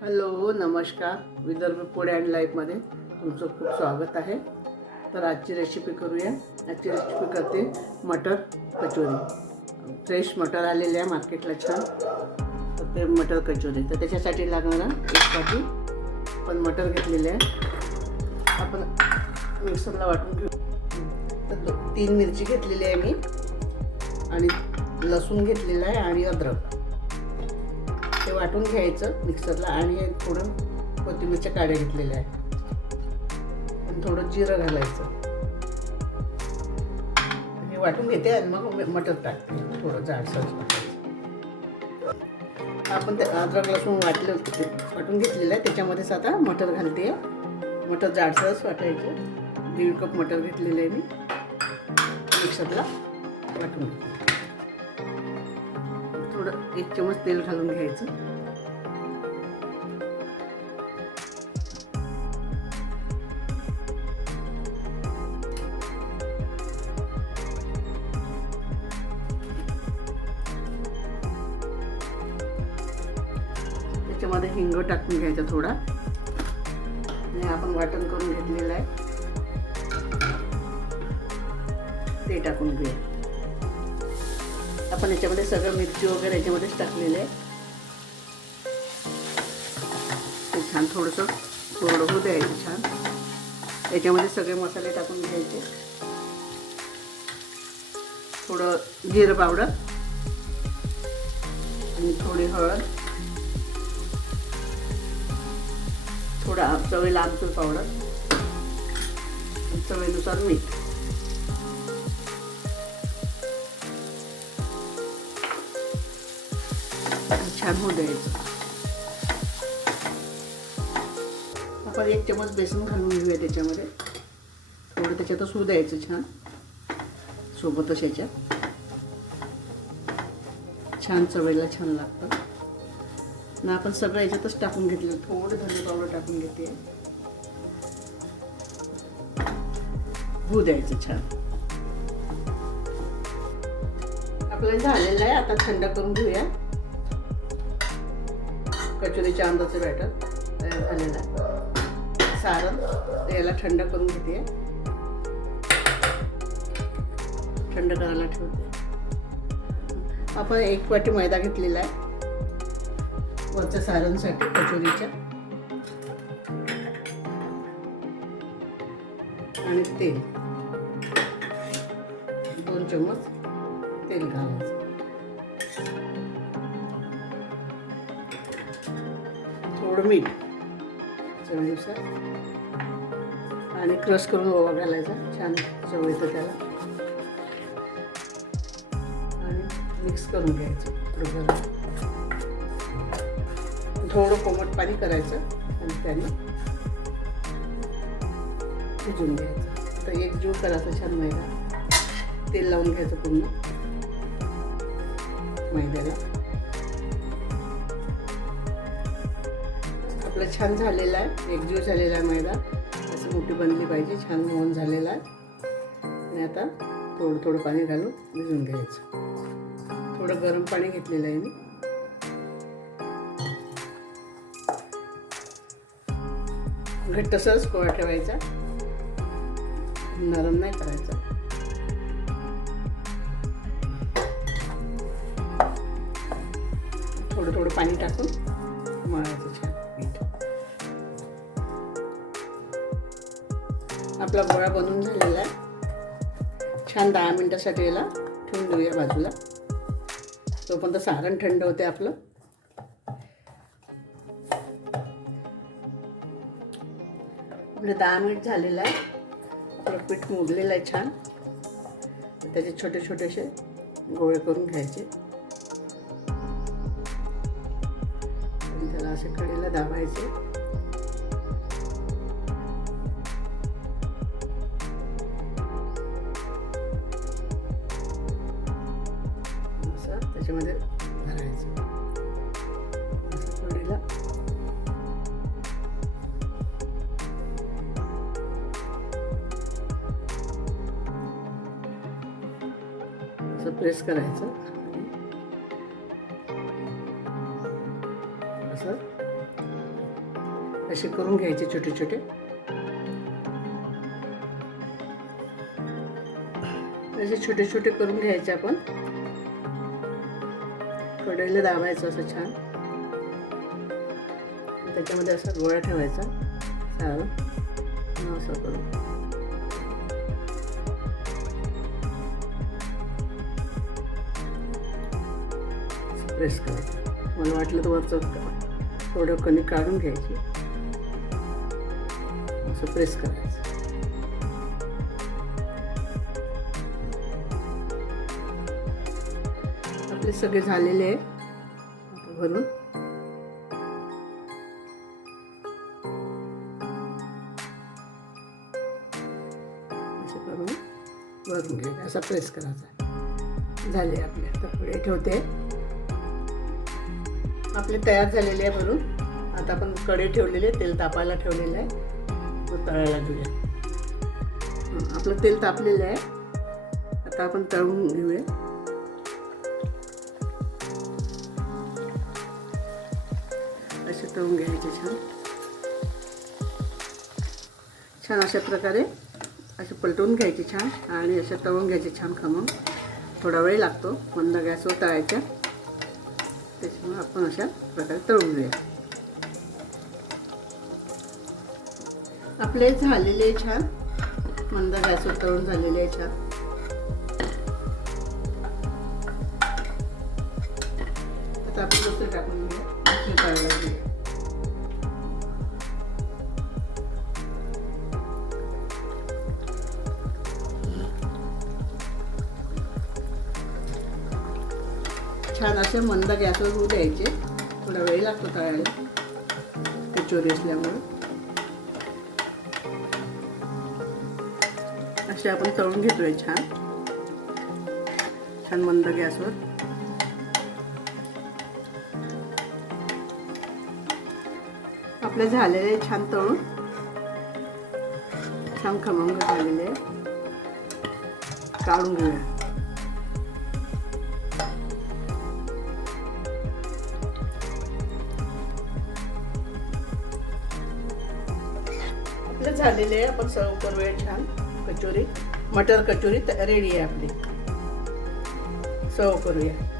Hello नमस्कार. Vidarbha food and लाईफमध्ये तुमचं खूप स्वागत आहे. तर आजची रेसिपी करूया. आजची रेसिपी करते मटर कचोरी. फ्रेश मटर आलेले आहे मार्केटला छान. तर ते मटर कचोरी, तर त्याच्यासाठी लागणारा एक वाटी पण मटर घेतलेले आहे. आपण मिक्सरला वाटून घेऊ. तर 3 मिरची घेतलेली आहे मी, आणि लसूण घेतलेला आहे, आणि अद्रक ते वाटून घ्यायचं मिक्सरला. आणि थोडं कोथिंबीरच्या काड्या घेतलेल्या आहेत, आणि थोडं जिरं घालायचं. हे वाटून घेते आणि मग मटर टाकते थोडं जाडसर टाकायचं. आपण ते अद्रक लसूण वाटून घेतलेलं आहे, त्याच्यामध्येच आता मटर घालते. मटर जाडसरच वाटायचे. 1.5 कप मटर घेतलेले आहे मी, मिक्सरला वाटून घेते. थोडं 1 चमच तेल घालून घ्यायचं. त्याच्यामध्ये हिंग टाकून घ्यायचा थोडा, आणि आपण वाटण करून घेतलेलं आहे ते टाकून घेऊया. आपण याच्यामध्ये सगळं मिरची वगैरे याच्यामध्येच टाकलेले आहे. ते छान थोडंसं होऊ द्यायचं छान. याच्यामध्ये सगळे मसाले टाकून घ्यायचे. थोडं जिरं पावडर, आणि थोडी हळद, थोडा चवीला आमचूर पावडर, चवीनुसार मीठ. छान होऊ द्यायचं. आपण 1 चमच बेसन घालून घेऊया त्याच्यामध्ये. थोडं त्याच्यातच होऊ द्यायचं छान सोबतच. याच्या छान चवीला छान लागतं ना. आपण सगळं याच्यातच टाकून घेतलं. थोडं धने पावडर टाकून घेते. होऊ द्यायचं छान. आपलं झालेलं आहे. आता थंड करून घेऊया. कचोरीच्या अंदाचे बॅटर तयार झालेलं आहे. सारण याला थंड करून घेते. थंड करायला ठेवते. आपण 1 वाटी मैदा घेतलेला आहे वरच्या सारणसाठी कचोरीच्या, आणि तेल 2 चमच तेल घालायचं. थोडं मीठ चवीनुसार, आणि क्रश करून ओवा घालायचा. छान चव येतं त्याला. आणि मिक्स करून घ्यायचं. थोडं कोमट पाणी करायचं, आणि त्याने भिजून घ्यायचं. तर एकजीव करायचं छान मैदा. तेल लावून घ्यायचं पूर्ण मैद्याला. आपलं छान झालेला आहे, एकजीव झालेला आहे मैदा. असं मोठी बनली पाहिजे. छान मऊन झालेला आहे. आणि आता थोडं थोडं पाणी घालून भिजून घ्यायचं. थोडं गरम पाणी घेतलेलं आहे मी. घट्टसरच पोळा ठेवायचा, नरम नाही करायचा. थोडं थोडं पाणी टाकून मळायचं छान पीठ. आपला गोळा बनवून झालेला आहे. छान 10 मिनिटासाठी याला ठेवून देऊया बाजूला. तोपर्यंत सारण थंड होते आपलं. आपलं 10 मिनिट झालेलं आहे. आपलं पीठ मुरलेलं आहे छान. त्याचे छोटे छोटेसे गोळे करून घ्यायचे, आणि त्याला असे कडेला दाबायचे. असं त्याच्यामध्ये भरायचं. असं कडेला प्रेस करायचं. असं असे करून घ्यायचे छोटे छोटे. असे छोटे छोटे करून घ्यायचे. आपण कढईला दाबायचं असं छान. त्याच्यामध्ये असा गोळा ठेवायचा सारा असं करून. प्रेस करायचं. मला वाटलं तर वरचं थोडं कणिक काढून घ्यायची. असं प्रेस करायचं. आपले सगळे झालेले आहे. आता भरून असं करून भरून घ्यायचं. असा प्रेस करायचा. झाले आपले. आता पुढे ठेवते. आपले तयार झालेले आहे भरून. आता आपण कढई ठेवलेले, तेल तापायला ठेवलेलं आहे. मग तळायला घेऊया. आपलं तेल तापलेलं आहे. आता आपण तळून घेऊया. असे तळून घ्यायचे छान छान. अशा प्रकारे असे पलटवून घ्यायचे छान आणि असे तळून घ्यायचे छान खमंग. थोडा वेळ लागतो मंद गॅसवर तळायच्या. त्याच्यामुळे आपण अशा प्रकारे तळून घेऊया. आपले झालेले छान मंद गॅसवर तळून झालेले आहे छान. आता आपण दुसरे टाकून घेऊया. दुसरे तळायला घेऊया. छान असे मंद गॅसवर होऊ द्यायचे. थोडा वेळ लागतो तळायला कचोरी असल्यामुळे. असे आपण तळून घेतोय छान छान मंद गॅसवर. आपले झालेले छान तळून छान खमंग झालेले. काढून घेऊया. आपले झालेले आहे. आपण सर्व करूया छान. कचोरी मटर कचोरी रेडी आहे आपली. सर्व करूया.